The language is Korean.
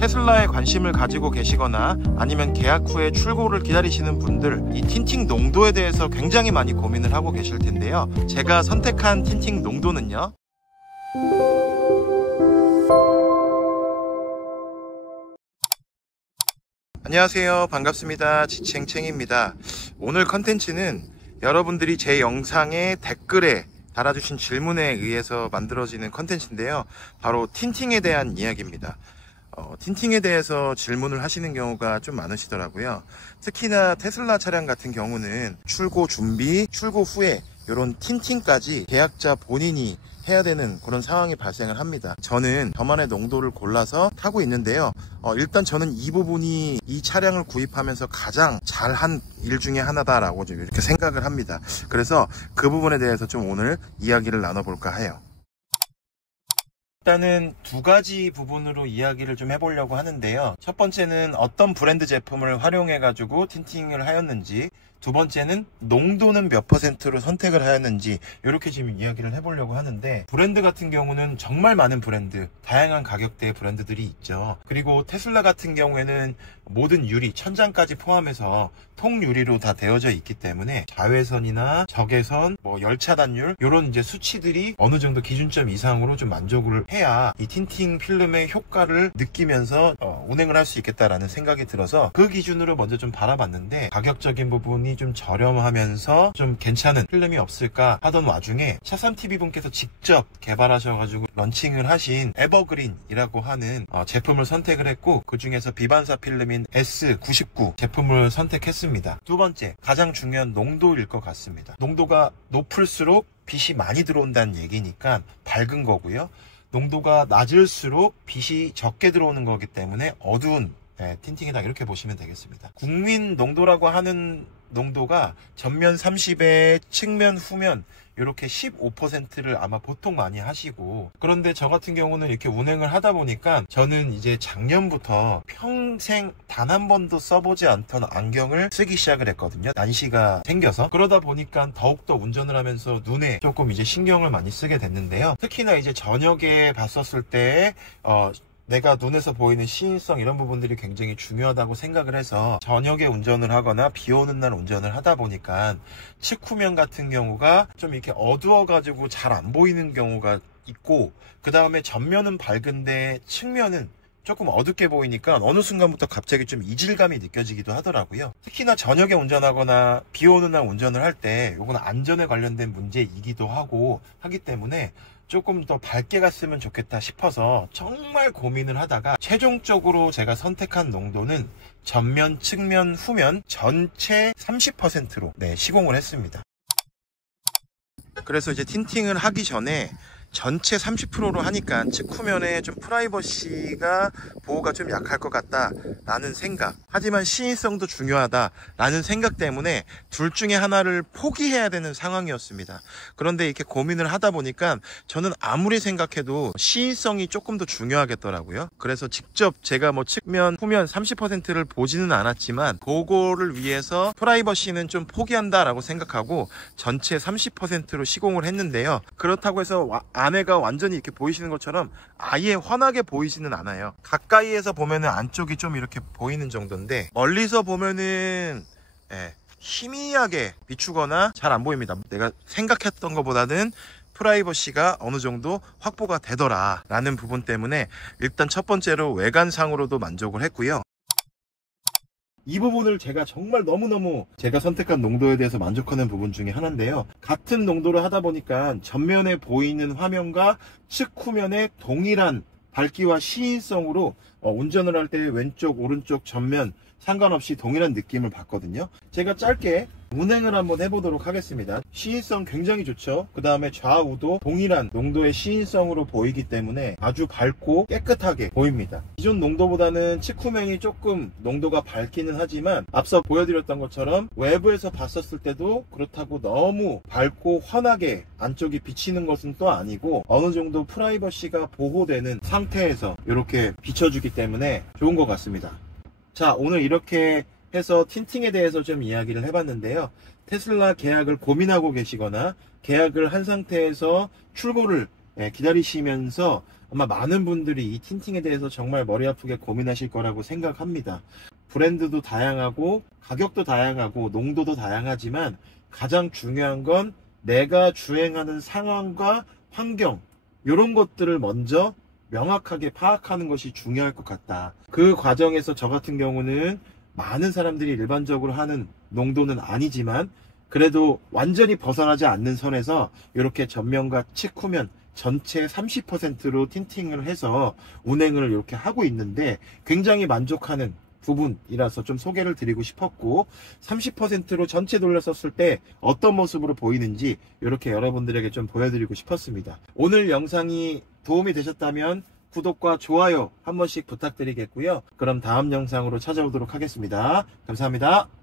테슬라에 관심을 가지고 계시거나 아니면 계약 후에 출고를 기다리시는 분들, 이 틴팅 농도에 대해서 굉장히 많이 고민을 하고 계실 텐데요. 제가 선택한 틴팅 농도는요, 안녕하세요, 반갑습니다. 지챙챙입니다. 오늘 컨텐츠는 여러분들이 제 영상의 댓글에 달아주신 질문에 의해서 만들어지는 컨텐츠인데요, 바로 틴팅에 대한 이야기입니다. 틴팅에 대해서 질문을 하시는 경우가 좀 많으시더라고요. 특히나 테슬라 차량 같은 경우는 출고 준비, 출고 후에 이런 틴팅까지 계약자 본인이 해야 되는 그런 상황이 발생을 합니다. 저는 저만의 농도를 골라서 타고 있는데요. 일단 저는 이 부분이 이 차량을 구입하면서 가장 잘한 일 중에 하나다라고 좀 이렇게 생각을 합니다. 그래서 그 부분에 대해서 좀 오늘 이야기를 나눠볼까 해요. 일단은 두 가지 부분으로 이야기를 좀 해보려고 하는데요. 첫 번째는 어떤 브랜드 제품을 활용해 가지고 틴팅을 하였는지, 두 번째는 농도는 몇 %로 선택을 하였는지, 이렇게 지금 이야기를 해보려고 하는데, 브랜드 같은 경우는 정말 많은 브랜드, 다양한 가격대의 브랜드들이 있죠. 그리고 테슬라 같은 경우에는 모든 유리, 천장까지 포함해서 통유리로 다 되어져 있기 때문에 자외선이나 적외선, 열차단율, 이런 이제 수치들이 어느 정도 기준점 이상으로 좀 만족을 해야 이 틴팅 필름의 효과를 느끼면서 운행을 할 수 있겠다라는 생각이 들어서 그 기준으로 먼저 좀 바라봤는데, 가격적인 부분이 좀 저렴하면서 좀 괜찮은 필름이 없을까 하던 와중에 샤삼TV 분께서 직접 개발하셔가지고 런칭을 하신 에버그린이라고 하는 제품을 선택을 했고, 그 중에서 비반사 필름인 S99 제품을 선택했습니다. 두 번째, 가장 중요한 농도일 것 같습니다. 농도가 높을수록 빛이 많이 들어온다는 얘기니까 밝은 거고요. 농도가 낮을수록 빛이 적게 들어오는 거기 때문에 어두운 틴팅이다, 이렇게 보시면 되겠습니다. 국민 농도라고 하는 농도가 전면 30에 측면 후면 이렇게 15%를 아마 보통 많이 하시고, 그런데 저 같은 경우는 이렇게 운행을 하다 보니까 저는 이제 작년부터 평생 단 한 번도 써보지 않던 안경을 쓰기 시작을 했거든요. 난시가 생겨서. 그러다 보니까 더욱더 운전을 하면서 눈에 조금 이제 신경을 많이 쓰게 됐는데요. 특히나 이제 저녁에 봤었을 때 내가 눈에서 보이는 시인성, 이런 부분들이 굉장히 중요하다고 생각을 해서 저녁에 운전을 하거나 비 오는 날 운전을 하다 보니까 측후면 같은 경우가 좀 이렇게 어두워가지고 잘 안 보이는 경우가 있고, 그 다음에 전면은 밝은데 측면은 조금 어둡게 보이니까 어느 순간부터 갑자기 좀 이질감이 느껴지기도 하더라고요. 특히나 저녁에 운전하거나 비 오는 날 운전을 할 때 이건 안전에 관련된 문제이기도 하기 때문에 조금 더 밝게 갔으면 좋겠다 싶어서 정말 고민을 하다가 최종적으로 제가 선택한 농도는 전면, 측면, 후면 전체 30%로 시공을 했습니다. 그래서 이제 틴팅을 하기 전에 전체 30%로 하니까 측후면에 좀 프라이버시가 보호가 좀 약할 것 같다 라는 생각, 하지만 시인성도 중요하다 라는 생각 때문에 둘 중에 하나를 포기해야 되는 상황이었습니다. 그런데 이렇게 고민을 하다 보니까 저는 아무리 생각해도 시인성이 조금 더 중요하겠더라고요. 그래서 직접 제가 측면, 후면 30%를 보지는 않았지만 그거를 위해서 프라이버시는 좀 포기한다 라고 생각하고 전체 30%로 시공을 했는데요. 그렇다고 해서 안에가 완전히 이렇게 보이시는 것처럼 아예 환하게 보이지는 않아요. 가까이에서 보면은 안쪽이 좀 이렇게 보이는 정도인데, 멀리서 보면은 희미하게 비추거나 잘 안 보입니다. 내가 생각했던 것보다는 프라이버시가 어느 정도 확보가 되더라 라는 부분 때문에 일단 첫 번째로 외관상으로도 만족을 했고요. 이 부분을 제가 정말 너무너무 제가 선택한 농도에 대해서 만족하는 부분 중에 하나인데요. 같은 농도를 하다 보니까 전면에 보이는 화면과 측후면에 동일한 밝기와 시인성으로 운전을 할 때 왼쪽, 오른쪽, 전면 상관없이 동일한 느낌을 받거든요. 제가 짧게 운행을 한번 해보도록 하겠습니다. 시인성 굉장히 좋죠. 그 다음에 좌우도 동일한 농도의 시인성으로 보이기 때문에 아주 밝고 깨끗하게 보입니다. 기존 농도보다는 측후면이 조금 농도가 밝기는 하지만 앞서 보여드렸던 것처럼 외부에서 봤었을 때도 그렇다고 너무 밝고 환하게 안쪽이 비치는 것은 또 아니고 어느 정도 프라이버시가 보호되는 상태에서 이렇게 비춰주기 때문에 좋은 것 같습니다. 자, 오늘 이렇게 해서 틴팅에 대해서 좀 이야기를 해봤는데요. 테슬라 계약을 고민하고 계시거나 계약을 한 상태에서 출고를 기다리시면서 아마 많은 분들이 이 틴팅에 대해서 정말 머리 아프게 고민하실 거라고 생각합니다. 브랜드도 다양하고 가격도 다양하고 농도도 다양하지만 가장 중요한 건 내가 주행하는 상황과 환경, 이런 것들을 먼저 명확하게 파악하는 것이 중요할 것 같다. 그 과정에서 저 같은 경우는 많은 사람들이 일반적으로 하는 농도는 아니지만 그래도 완전히 벗어나지 않는 선에서 이렇게 전면과 측후면 전체 30%로 틴팅을 해서 운행을 이렇게 하고 있는데 굉장히 만족하는 부분이라서 좀 소개를 드리고 싶었고, 30%로 전체 돌렸었을 때 어떤 모습으로 보이는지 이렇게 여러분들에게 좀 보여드리고 싶었습니다. 오늘 영상이 도움이 되셨다면 구독과 좋아요 한 번씩 부탁드리겠고요. 그럼 다음 영상으로 찾아오도록 하겠습니다. 감사합니다.